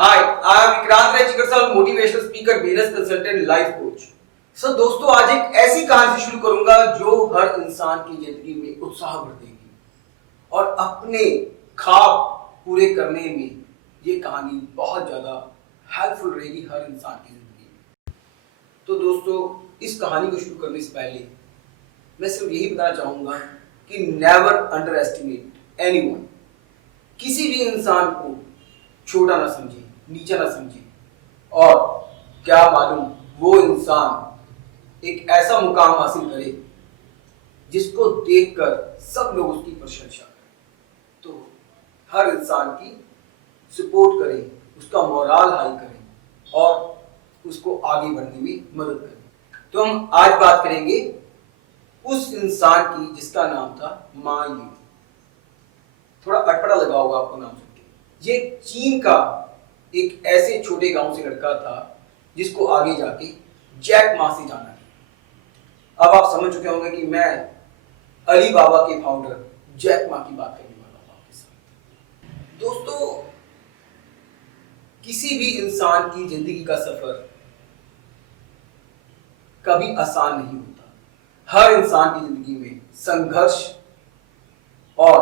Hi, I am Vikrant रेजिकरसल, motivational speaker, business consultant, life coach. So दोस्तों, आज एक ऐसी कहानी से शुरू करूंगा जो हर इंसान की जिंदगी में उत्साह भर देगी और अपने ख्वाब पूरे करने में ये कहानी बहुत ज्यादा हेल्पफुल रहेगी हर इंसान की जिंदगी में। तो दोस्तों, इस कहानी को शुरू करने से पहले मैं सिर्फ यही बताना चाहूंगा कि नेवर अंडर एस्टिमेट एनीवन। किसी भी इंसान को छोटा ना समझे, नीचा ना समझे, और क्या मालूम वो इंसान एक ऐसा मुकाम हासिल करे जिसको देखकर सब लोग उसकी प्रशंसा करें। तो हर इंसान की सपोर्ट करें, उसका मोराल हाई करें और उसको आगे बढ़ने में मदद करें। तो हम आज बात करेंगे उस इंसान की जिसका नाम था मा यू। थोड़ा अटपटा लगा होगा आपको नाम सुन के। ये चीन का एक ऐसे छोटे गांव से लड़का था जिसको आगे जाके जैक मा से जाना गया। अब आप समझ चुके होंगे कि मैं अली बाबा के फाउंडर जैक मा की बात करने वाला हूं आपके साथ। दोस्तों, किसी भी इंसान की जिंदगी का सफर कभी आसान नहीं होता। हर इंसान की जिंदगी में संघर्ष और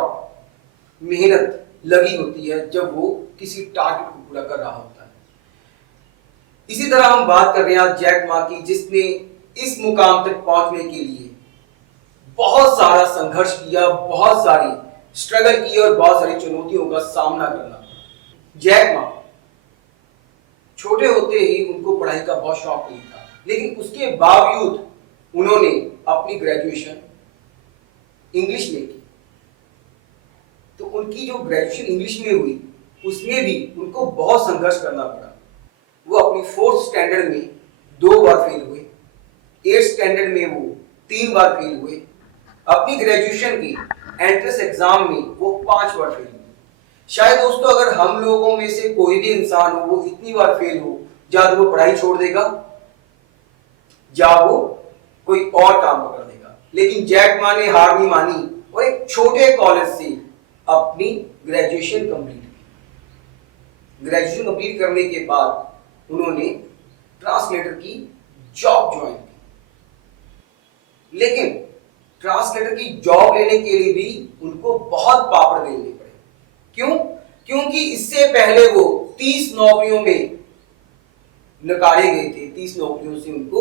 मेहनत लगी होती है जब वो किसी टारगेट को पूरा कर रहा होता है। इसी तरह हम बात कर रहे हैं जैक मा की, जिसने इस मुकाम तक पहुंचने के लिए बहुत सारा संघर्ष किया, बहुत सारी स्ट्रगल की और बहुत सारी चुनौतियों का सामना करना पड़ा। जैक मा छोटे होते ही उनको पढ़ाई का बहुत शौक नहीं था, लेकिन उसके बावजूद उन्होंने अपनी ग्रेजुएशन इंग्लिश में की। तो उनकी जो ग्रेजुएशन इंग्लिश में हुई उसमें भी उनको बहुत संघर्ष करना पड़ा। वो अपनी 4th स्टैंडर्ड में 2 बार फेल हुए, 8th स्टैंडर्ड में वो 3 बार फेल हुए, अपनी ग्रेजुएशन की एंट्रेंस एग्जाम में वो 5 बार फेल हुए। शायद दोस्तों, अगर हम लोगों में से कोई भी इंसान हो वो इतनी बार फेल हो, या तो वो पढ़ाई छोड़ देगा या वो कोई और काम पकड़ देगा। लेकिन जैक मा ने हार नहीं मानी और एक छोटे कॉलेज से अपनी ग्रेजुएशन कंप्लीट की। ग्रेजुएशन कंप्लीट करने के बाद उन्होंने ट्रांसलेटर की जॉब ज्वाइन की। लेकिन ट्रांसलेटर की जॉब लेने के लिए भी उनको बहुत पापड़ बेलने पड़े। क्यों? क्योंकि इससे पहले वो 30 नौकरियों में नकारे गए थे। 30 नौकरियों से उनको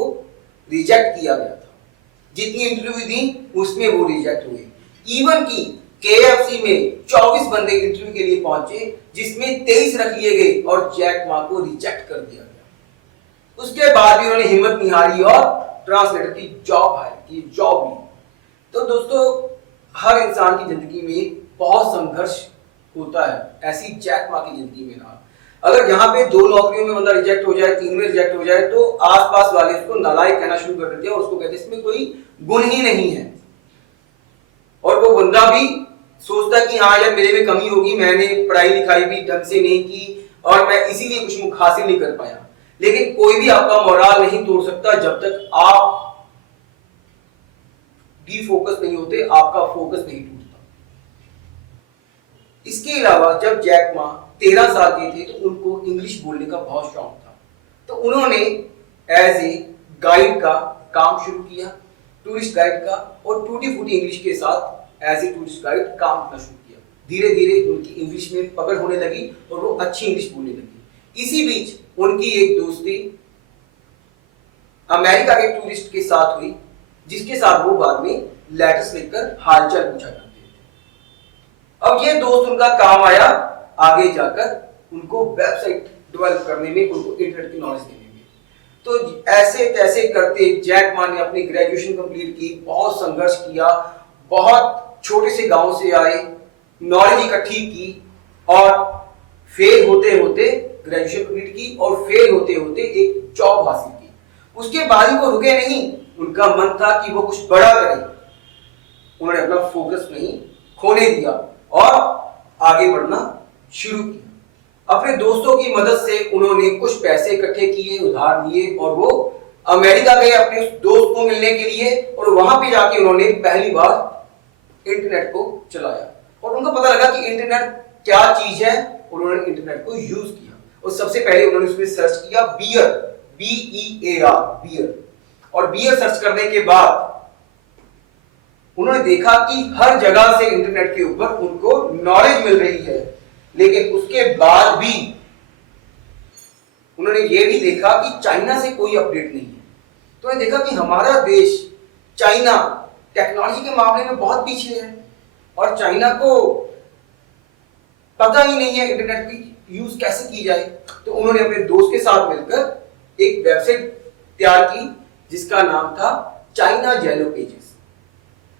रिजेक्ट किया गया था। जितनी इंटरव्यू दी उसमें वो रिजेक्ट हुए। इवन की KFC में 24 बंदे इंटरव्यू के लिए पहुंचे, जिसमें 23 रख लिए गए और जैक मा को रिजेक्ट कर दिया गया। उसके बाद भी उन्होंने हिम्मत नहीं हारी और ट्रांसलेटर की जॉब ली। तो दोस्तों, हर इंसान की जिंदगी में बहुत संघर्ष होता है। ऐसी जैक मा की जिंदगी में रहा। अगर यहाँ पे 2 नौकरियों में बंदा रिजेक्ट हो जाए, 3 में रिजेक्ट हो जाए, तो आसपास वाले उसको नालायक कहना शुरू कर देते हैं और उसको कहते हैं इसमें कोई गुण ही नहीं है। और वो बंदा भी सोचता कि हाँ यार, मेरे में कमी होगी, मैंने पढ़ाई लिखाई भी ढंग से नहीं की और मैं इसीलिए कुछ मुख हासिल नहीं कर पाया। लेकिन कोई भी आपका मोराल नहीं तोड़ सकता जब तक आप डिफोकस नहीं होते, आपका फोकस नहीं टूटता। इसके अलावा जब जैक मा 13 साल के थे तो उनको इंग्लिश बोलने का बहुत शौक था। तो उन्होंने एज ए गाइड का काम शुरू किया, टूरिस्ट गाइड का, और टूटी फूटी इंग्लिश के साथ एज ए टूरिस्ट गाइड काम करना शुरू किया। धीरे धीरे उनकी इंग्लिश में पकड़ होने लगी और वो अच्छी इंग्लिश बोलने लगी। इसी बीच उनकी एक दोस्ती अमेरिका के टूरिस्ट के साथ हुई, जिसके साथ वो बाद में लेटर्स लिखकर हालचाल पूछा करते थे। अब ये दोस्त उनका काम आया आगे जाकर उनको वेबसाइट डेवलप करने में, उनको इंटरनेट की नॉलेज देने में। तो ऐसे तैसे करते जैक मा ने अपनी ग्रेजुएशन कंप्लीट की, बहुत संघर्ष किया, बहुत छोटे से गांव से आए, नॉलेज इकट्ठी की और फेल होते होते ग्रेजुएशन कंप्लीट की और फेल होते होते एक जॉब हासिल की। उसके बाद ही वो रुके नहीं, उनका मन था कि वो कुछ बड़ा करें। उन्होंने अपना फोकस नहीं खोने दिया और आगे बढ़ना शुरू किया। अपने दोस्तों की मदद से उन्होंने कुछ पैसे इकट्ठे किए, उधार लिए, और वो अमेरिका गए अपने उस दोस्त को मिलने के लिए। और वहां पे जाके उन्होंने पहली बार इंटरनेट को चलाया और उनको पता लगा कि इंटरनेट क्या चीज है। उन्होंने इंटरनेट को यूज किया और सबसे पहले उन्होंने उसमें सर्च किया बियर, BEAR, बियर। और बियर सर्च करने के बाद उन्होंने देखा कि हर जगह से इंटरनेट के ऊपर उनको नॉलेज मिल रही है, लेकिन उसके बाद भी उन्होंने ये भी देखा कि चाइना से कोई अपडेट नहीं है। तो उन्होंने देखा कि हमारा देश चाइना टेक्नोलॉजी के मामले में बहुत पीछे है और चाइना को पता ही नहीं है इंटरनेट की यूज कैसे की जाए। तो उन्होंने अपने दोस्त के साथ मिलकर एक वेबसाइट तैयार की जिसका नाम था चाइना येलो पेजेस।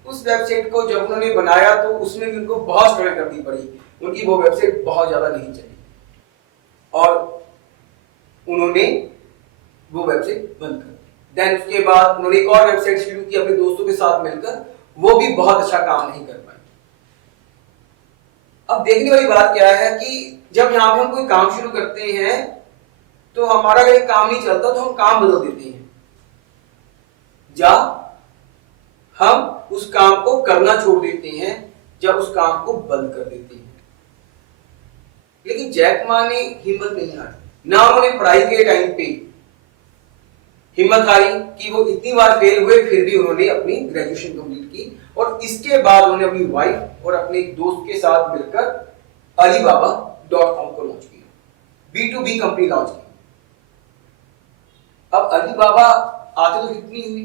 उस वेबसाइट को जब उन्होंने बनाया तो उसमें भी उनको बहुत स्ट्रगल करनी पड़ी, उनकी वो वेबसाइट बहुत ज्यादा नहीं चली और उन्होंने वो वेबसाइट बंद कर दी। देन उसके बाद उन्होंने एक और वेबसाइट शुरू की अपने दोस्तों के साथ मिलकर, वो भी बहुत अच्छा काम नहीं कर पाई। अब देखने वाली बात क्या है कि जब यहां पे हम कोई काम शुरू करते हैं तो हमारा अगर काम नहीं चलता तो हम काम बदल देते हैं या हम उस काम को करना छोड़ देते हैं या उस काम को बंद कर देते हैं। लेकिन जैक मा ने हिम्मत नहीं हारी, ना उन्होंने पढ़ाई के टाइम पे हिम्मत हारी कि वो इतनी बार फेल हुए फिर भी उन्होंने अपनी ग्रेजुएशन कंप्लीट की और इसके बाद उन्होंने अपनी वाइफ और अपने एक दोस्त के साथ मिलकर Alibaba.com को लॉन्च किया, B2B कंपनी लॉन्च की। अब Alibaba आते तो कितनी हुई,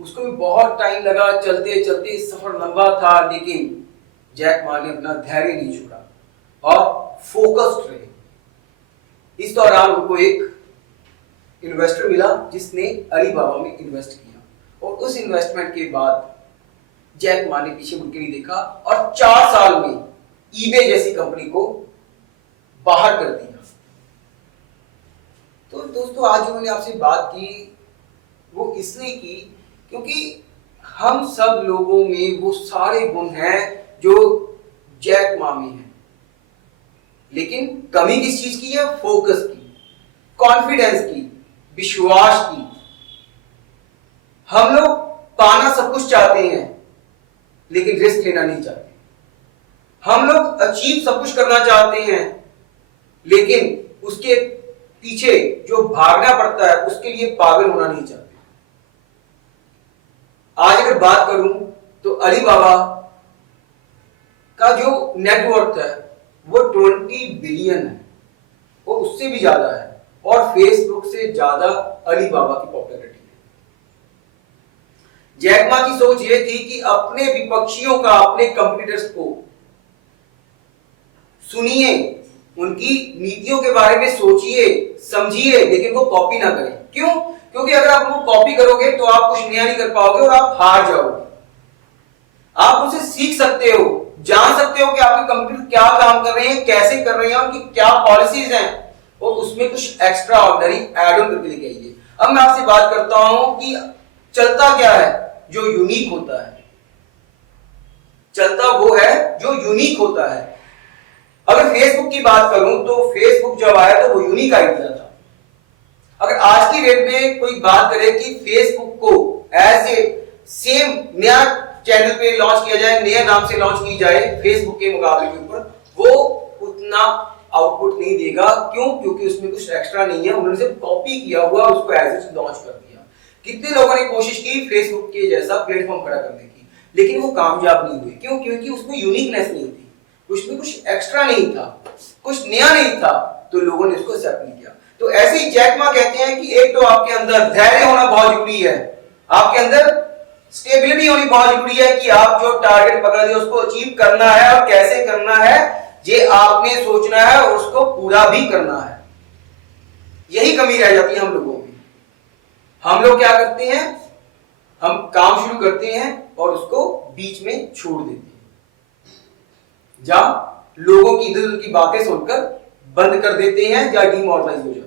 उसको भी बहुत टाइम लगा, चलते चलते सफर लंबा था, लेकिन जैक मा ने अपना धैर्य नहीं छोड़ा और फोकस्ड रहे। इस दौरान उनको एक इन्वेस्टर मिला जिसने अलीबाबा में इन्वेस्ट किया और उस इन्वेस्टमेंट के बाद जैक मा ने पीछे मुड़ के नहीं देखा और 4 साल में ईबे जैसी कंपनी को बाहर कर दिया। तो दोस्तों आज उन्होंने आपसे बात की वो इसलिए की क्योंकि हम सब लोगों में वो सारे गुण हैं जो जैक मा में हैं, लेकिन कमी किस चीज की है? फोकस की, कॉन्फिडेंस की, विश्वास की। हम लोग पाना सब कुछ चाहते हैं लेकिन रिस्क लेना नहीं चाहते। हम लोग अचीव सब कुछ करना चाहते हैं लेकिन उसके पीछे जो भागना पड़ता है उसके लिए पागल होना नहीं चाहते। आज अगर बात करूं तो अलीबाबा का जो नेटवर्थ है वो 20 बिलियन है और उससे भी ज्यादा है और फेसबुक से ज्यादा अलीबाबा की पॉपुलैरिटी है। जैक मा की सोच ये थी कि अपने विपक्षियों का, अपने कंपटीटर्स को सुनिए, उनकी नीतियों के बारे में सोचिए, समझिए, लेकिन वो कॉपी ना करें। क्यों? क्योंकि अगर आप वो कॉपी करोगे तो आप कुछ नया नहीं कर पाओगे और आप हार जाओगे। आप उनसे सीख सकते हो, जान सकते हो कि आपके कंप्यूटर क्या काम कर रहे हैं, कैसे कर रहे हैं, उनकी क्या पॉलिसीज हैं और उसमें कुछ एक्स्ट्रा ऑर्डिनरी एड ऑन करके लेके आइए। अब मैं आपसे बात करता हूं कि चलता क्या है जो यूनिक होता है। चलता वो है जो यूनिक होता है। अगर फेसबुक की बात करूं तो फेसबुक जब आया तो वो यूनिक आइडिया था। अगर आज की डेट में कोई बात करे कि फेसबुक को एज ए सेम नया चैनल पे लॉन्च किया जाए, नए नाम से लॉन्च की जाए फेसबुक के मुकाबले के ऊपर, वो उतना आउटपुट नहीं देगा। क्यों? क्योंकि उसमें कुछ एक्स्ट्रा नहीं है, उन्होंने सिर्फ कॉपी किया हुआ उसको एज इट लॉन्च कर दिया। कितने लोगों ने कोशिश की फेसबुक के जैसा प्लेटफॉर्म खड़ा करने की, लेकिन वो कामयाब नहीं हुए। क्यों? क्योंकि उसमें यूनिकनेस नहीं थी, उसमें कुछ एक्स्ट्रा नहीं था, कुछ नया नहीं था, तो लोगों ने उसको एक्सेप्ट नहीं किया। तो ऐसे ही जैक मा कहते हैं कि एक तो आपके अंदर धैर्य होना बहुत जरूरी है, आपके अंदर स्टेबिलिटी होनी बहुत जरूरी है कि आप जो टारगेट पकड़ लिया उसको अचीव करना है और कैसे करना है ये आपने सोचना है और उसको पूरा भी करना है। यही कमी रह जाती है हम लोगों में। हम लोग क्या करते हैं, हम काम शुरू करते हैं और उसको बीच में छोड़ देते हैं, या लोगों की इधर उधर की बातें सुनकर बंद कर देते हैं या डिमोरलाइज हो जाते हैं।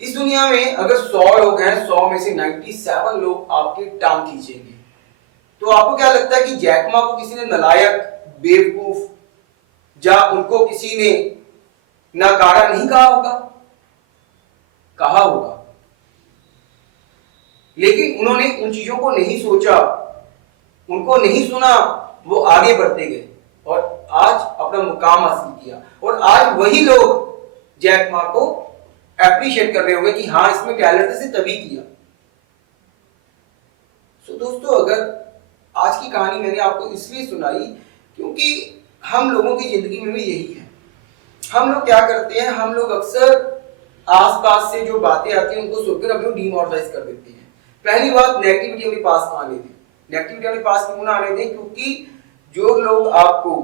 इस दुनिया में अगर 100 लोग हैं, 100 में से 97 लोग आपके टांग खींचेंगे। तो आपको क्या लगता है कि जैक मा को किसी ने नालायक, बेवकूफ या उनको किसी ने नाकारा नहीं कहा होगा? कहा होगा, लेकिन उन्होंने उन चीजों को नहीं सोचा, उनको नहीं सुना, वो आगे बढ़ते गए और आज अपना मुकाम हासिल किया। और आज वही लोग जैक मा को एप्रिशिएट कर रहे होंगे कि हाँ इसमें टैलेंट है, तभी किया। तो दोस्तों अगर आज की कहानी मैंने आपको इसलिए सुनाई क्योंकि हम लोगों की जिंदगी में भी यही है। हम लोग क्या करते हैं, हम लोग अक्सर आसपास से जो बातें आती हैं उनको सुनकर अपने डिमोरलाइज कर देते हैं। पहली बात, नेगेटिविटी अपने पास आने दें। नेगेटिविटी अपने पास क्यों ना आने दें? क्योंकि जो लोग आपको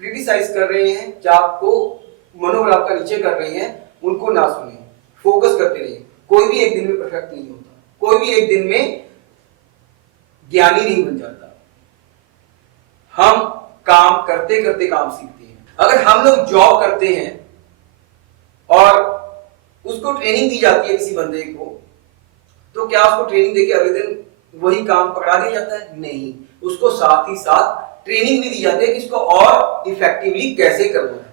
क्रिटिसाइज कर रहे हैं या आपको मनोबल आपका नीचे कर रहे हैं उनको ना सुने, फोकस करते रहिए। कोई भी एक दिन में परफेक्ट नहीं होता, कोई भी एक दिन में ज्ञानी नहीं बन जाता। हम काम करते करते काम सीखते हैं। अगर हम लोग जॉब करते हैं और उसको ट्रेनिंग दी जाती है किसी बंदे को, तो क्या उसको ट्रेनिंग देके अगले दिन वही काम पकड़ा दिया जाता है? नहीं, उसको साथ ही साथ ट्रेनिंग भी दी जाती है कि इसको और इफेक्टिवली कैसे करना है।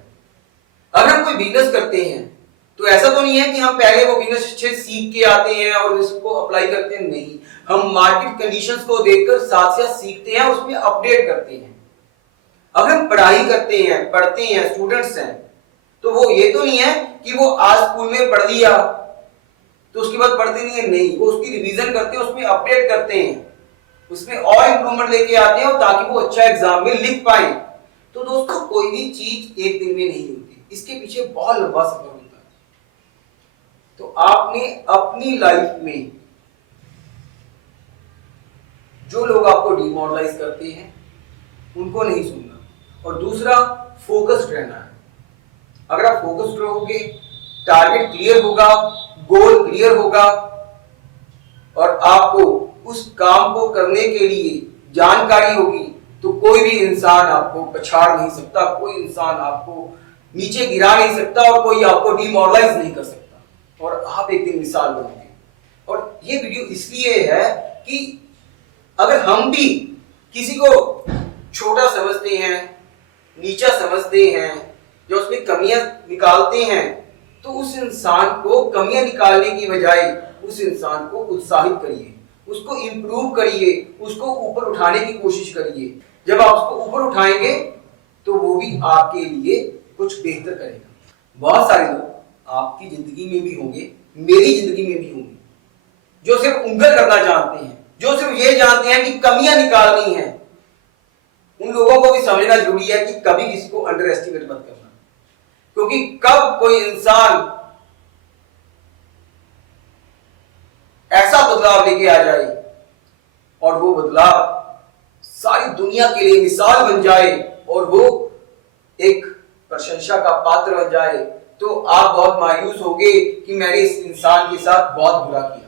अगर हम कोई बिजनेस करते हैं तो ऐसा तो नहीं है कि हम पहले वो बिजनेस अच्छे सीख के आते हैं और इसको अप्लाई करते हैं। नहीं, हम मार्केट कंडीशंस को देखकर साथ साथ सीखते हैं, उसमें अपडेट करते हैं। अगर हम पढ़ाई करते हैं, पढ़ते हैं, स्टूडेंट्स हैं, तो वो ये तो नहीं है कि वो आज स्कूल में पढ़ लिया तो उसके बाद पढ़ते नहीं है। नहीं, वो उसकी रिवीजन करते हैं, उसमें अपडेट करते हैं, उसमें और इंप्रूवमेंट लेके आते हैं और ताकि वो अच्छा एग्जाम में लिख पाए। तो दोस्तों कोई भी चीज एक दिन में नहीं होती, इसके पीछे बहुत लंबा सफर होता है। तो आपने अपनी लाइफ में जो लोग आपको डिमोरलाइज करते हैं उनको नहीं सुनना, और दूसरा फोकस्ड रहना है। अगर आप फोकस्ड रहोगे, टारगेट क्लियर होगा, गोल क्लियर होगा और आपको उस काम को करने के लिए जानकारी होगी, तो कोई भी इंसान आपको पछाड़ नहीं सकता, कोई इंसान आपको नीचे गिरा नहीं सकता और कोई आपको डिमोरलाइज नहीं कर सकता और आप एक दिन मिसाल बनोगे। और ये वीडियो इसलिए है कि अगर हम भी किसी को छोटा समझते हैं, नीचा समझते हैं, जो उसमें कमियां निकालते हैं, तो उस इंसान को कमियां निकालने की बजाय उस इंसान को उत्साहित करिए, उसको इंप्रूव करिए, उसको ऊपर उठाने की कोशिश करिए। जब आप उसको ऊपर उठाएंगे तो वो भी आपके लिए कुछ बेहतर करेगा। बहुत सारे लोग आपकी जिंदगी में भी होंगे, मेरी जिंदगी में भी होंगे, जो सिर्फ उंगल करना जानते हैं, जो सिर्फ ये जानते हैं कि कमियां निकालनी है। उन लोगों को भी समझना जरूरी है कि कभी किसी को अंडर एस्टिमेट मत करना, क्योंकि कब कोई इंसान ऐसा बदलाव लेके आ जाए और वो बदलाव सारी दुनिया के लिए मिसाल बन जाए और वो एक प्रशंसा का पात्र बन जाए, तो आप बहुत मायूस होंगे कि मैंने इस इंसान के साथ बहुत बुरा किया।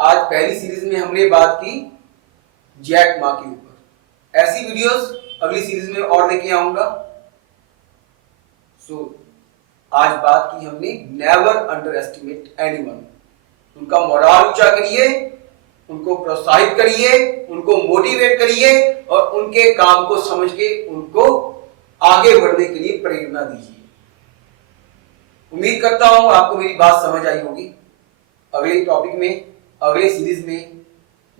आज पहली सीरीज में हमने बात की जैक मा के ऊपर। ऐसी वीडियोस अगली सीरीज में और लेके आऊंगा। आज बात की हमने नेवर अंडर एस्टिमेट एनीवन। उनका मोराल ऊंचा करिए, उनको प्रोत्साहित करिए, उनको मोटिवेट करिए और उनके काम को समझ के उनको आगे बढ़ने के लिए प्रेरणा दीजिए। उम्मीद करता हूं आपको मेरी बात समझ आई होगी। अगले टॉपिक में, अगले सीरीज में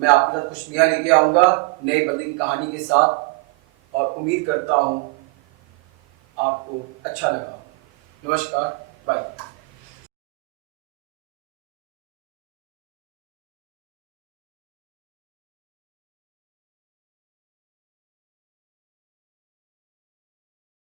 मैं आपके साथ कुछ नया लेके आऊंगा, नए बंदे की कहानी के साथ, और उम्मीद करता हूं आपको अच्छा लगा। नमस्कार, बाय।